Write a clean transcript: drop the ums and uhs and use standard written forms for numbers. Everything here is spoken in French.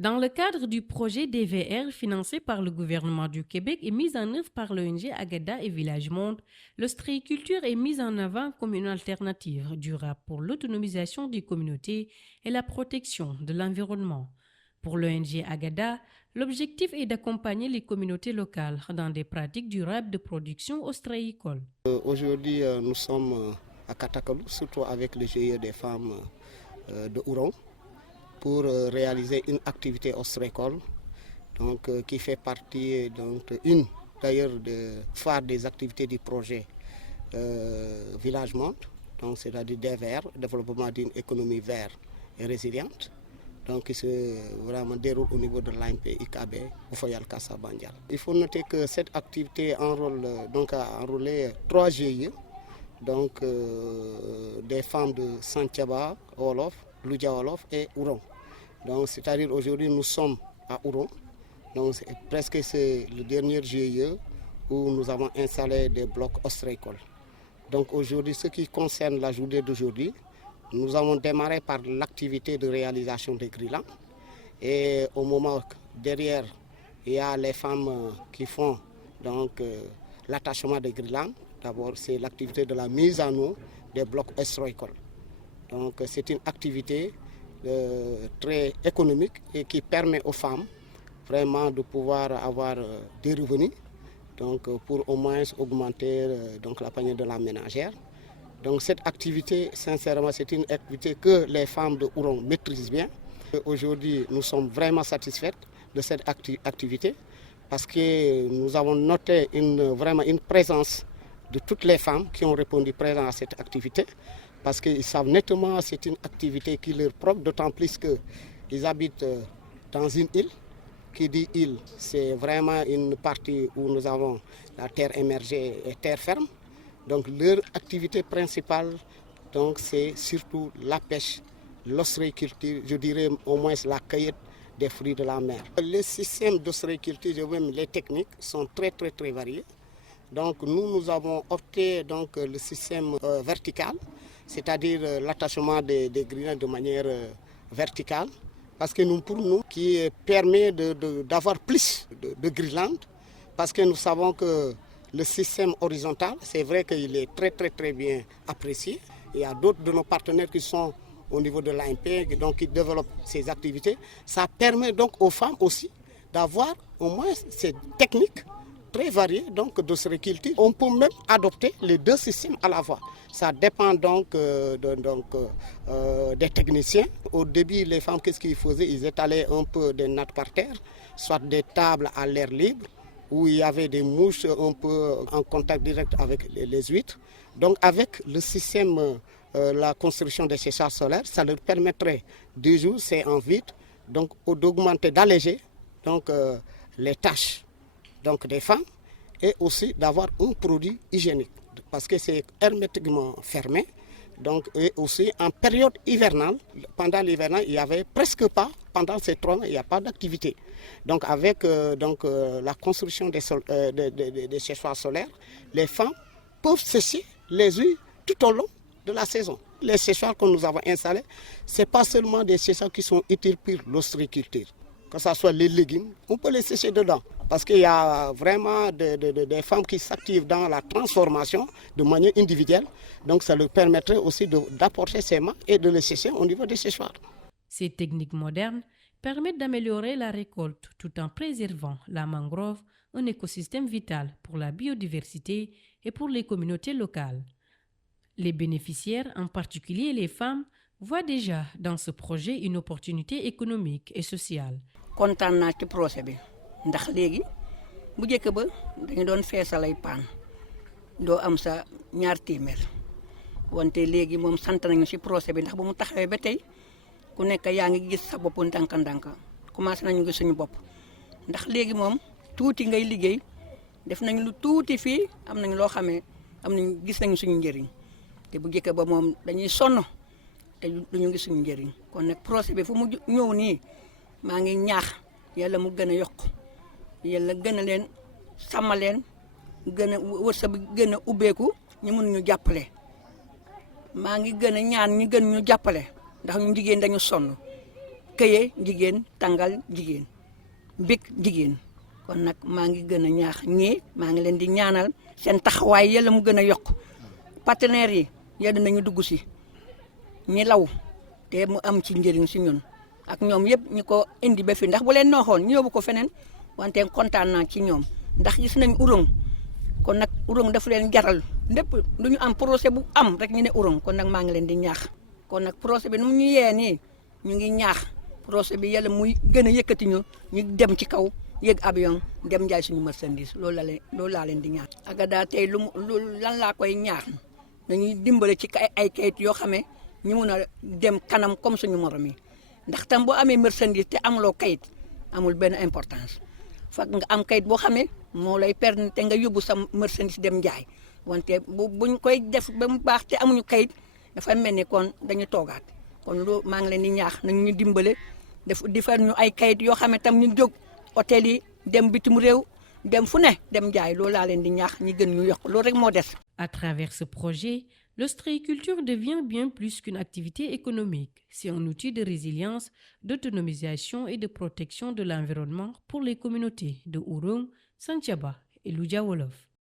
Dans le cadre du projet DVR financé par le gouvernement du Québec et mis en œuvre par l'ONG Agada et Village Monde, l'ostréiculture est mise en avant comme une alternative durable pour l'autonomisation des communautés et la protection de l'environnement. Pour l'ONG Agada, l'objectif est d'accompagner les communautés locales dans des pratiques durables de production ostréicole. Aujourd'hui, nous sommes à Katakalou, surtout avec le GIE des femmes de Ouron, pour réaliser une activité ostréicole qui fait partie d'ailleurs de phare des activités du projet Village Monde, c'est-à-dire DVR, développement d'une économie verte et résiliente, qui se vraiment déroule au niveau de l'AMP IKB au Foyal Kassa Bandial. Il faut noter que cette activité a enrôlé 3 GIE, des femmes de Santiaba, Wolof, Loudia Wolof et Ouron. C'est-à-dire aujourd'hui nous sommes à Ouron, c'est le dernier GIE où nous avons installé des blocs ostréicoles. Donc aujourd'hui, ce qui concerne la journée d'aujourd'hui, nous avons démarré par l'activité de réalisation des grillans. Et au moment derrière, il y a les femmes qui font l'attachement des grillans. D'abord, c'est l'activité de la mise en eau des blocs ostréicoles. Donc c'est une activité très économique et qui permet aux femmes vraiment de pouvoir avoir des revenus pour au moins augmenter la panier de la ménagère. Donc cette activité, sincèrement, c'est une activité que les femmes de Ouron maîtrisent bien. Aujourd'hui, nous sommes vraiment satisfaits de cette activité parce que nous avons noté vraiment une présence de toutes les femmes qui ont répondu présent à cette activité parce qu'ils savent nettement que c'est une activité qui leur propre, d'autant plus qu'ils habitent dans une île. Qui dit île, c'est vraiment une partie où nous avons la terre émergée et terre ferme. Donc leur activité principale, c'est surtout la pêche, l'ostréiculture, je dirais au moins la cueillette des fruits de la mer. Les systèmes d'ostréiculture, même les techniques, sont très variés. Donc nous avons opté le système vertical, c'est-à-dire l'attachement des grillons de manière verticale. Parce que pour nous, qui permet d'avoir plus de grillades, parce que nous savons que le système horizontal, c'est vrai qu'il est très bien apprécié. Il y a d'autres de nos partenaires qui sont au niveau de l'AMP, qui développent ces activités. Ça permet donc aux femmes aussi d'avoir au moins ces techniques très variées d'ostréiculture. On peut même adopter les deux systèmes à la fois. Ça dépend des techniciens. Au début, les femmes, qu'est-ce qu'ils faisaient? Ils étalaient un peu des nattes par terre, soit des tables à l'air libre, où il y avait des mouches un peu en contact direct avec les huîtres. Donc avec le système, la construction des séchages solaires, ça leur permettrait de jour, c'est en vide, d'augmenter, d'alléger les tâches des femmes et aussi d'avoir un produit hygiénique parce que c'est hermétiquement fermé. Et aussi en période hivernale, pendant l'hivernal, il n'y avait presque pas, pendant ces 3 mois, il n'y a pas d'activité. Donc avec la construction des séchoirs solaires, les femmes peuvent sécher les huiles tout au long de la saison. Les séchoirs que nous avons installés, ce n'est pas seulement des séchoirs qui sont utiles pour l'ostréiculture. Que ce soit les légumes, on peut les sécher dedans. Parce qu'il y a vraiment des femmes qui s'activent dans la transformation de manière individuelle. Donc ça leur permettrait aussi d'apporter ces mains et de les sécher au niveau des séchoirs. Ces techniques modernes permettent d'améliorer la récolte tout en préservant la mangrove, un écosystème vital pour la biodiversité et pour les communautés locales. Les bénéficiaires, en particulier les femmes, voient déjà dans ce projet une opportunité économique et sociale. Kontaan naa ci projet bi ndax léegi bu njëkk ba dañu doon feesalay paan doo am sa ñaar téeméer wante léegi moom sant nañu ci projet bi ndax bu mu taxawee ba tey ku nekk yaa ngi gis sa bopp ndànk-ndànk commencé nañu gis suñu bopp ndax léegi moom tuuti ngay liggéey def nañu lu tuuti fii am nañu loo xamee am nañu gis nañu suñu njëriñ te bu njëkk ba moom dañuy sonn te duñu gis suñu njëriñ kon nag projet bi fu mu ñëw nii maa ngi ñaax yàlla mu gën a yokk yàlla gën a leen sàmm leen gën a wërsëg bi gën a ubbeeku ñu mun ñu jàppale maa ngi gën a ñaan ñu gën ñu jàppale ndax ñu jigéen dañu sonn këye jigéen tàngal jigéen bik jigéen kon nag maa ngi gën a ñaax ñii maa ngi leen di ñaanal seen taxawaay yàlla mu gën a yokk partenaires yi yàlla nañu dugg si ñi law te mu am ci njëriñ si ñun ak ñoom yëpp ñi ko indi ba fi ndax bu leen nooxoon ñu yóbbu ko feneen wante kontaan naa ci ñoom ndax gis nañ urong kon nag urong dafa leen jaral lépp lu ñu am projet bu am rek ñu ne urong kon nag maa ngi leen di ñaax kon nag projet bi nu mu ñu yee nii ñu ngi ñaax projet bi yàlla muy gën a yëkkati ñu dem ci kaw yéeg avion dem jaay suñu marchandise loolu laa leen di ñaax. Agada tey lu lan laa koy ñaax dañuy dimbale ci ay kayit yoo xam ne ñu mun a dem kanam comme suñu morom yi ndax tam boo amee marchandise te amuloo kayit amul benn importance fak nga am kayit boo xamee moo lay permettre nga yóbbu sa marchandise dem jaay wante buñ koy def ba mu baax te amuñu kayit dafa mel ni kon dañu toogaat kon loolu maa ngi leen di ñaax nañ ñu dimbale defar ñu ay kayit yoo xam ne tam ñu jóg hôtel yi dem bitim réew dem fu ne dem jaay loolu laa leen di ñaax ñi gën ñu yokk loolu rek moo des. À travers ce projet, l'ostréiculture devient bien plus qu'une activité économique. C'est un outil de résilience, d'autonomisation et de protection de l'environnement pour les communautés de Ourong, Santhiaba et Ludia Wolof.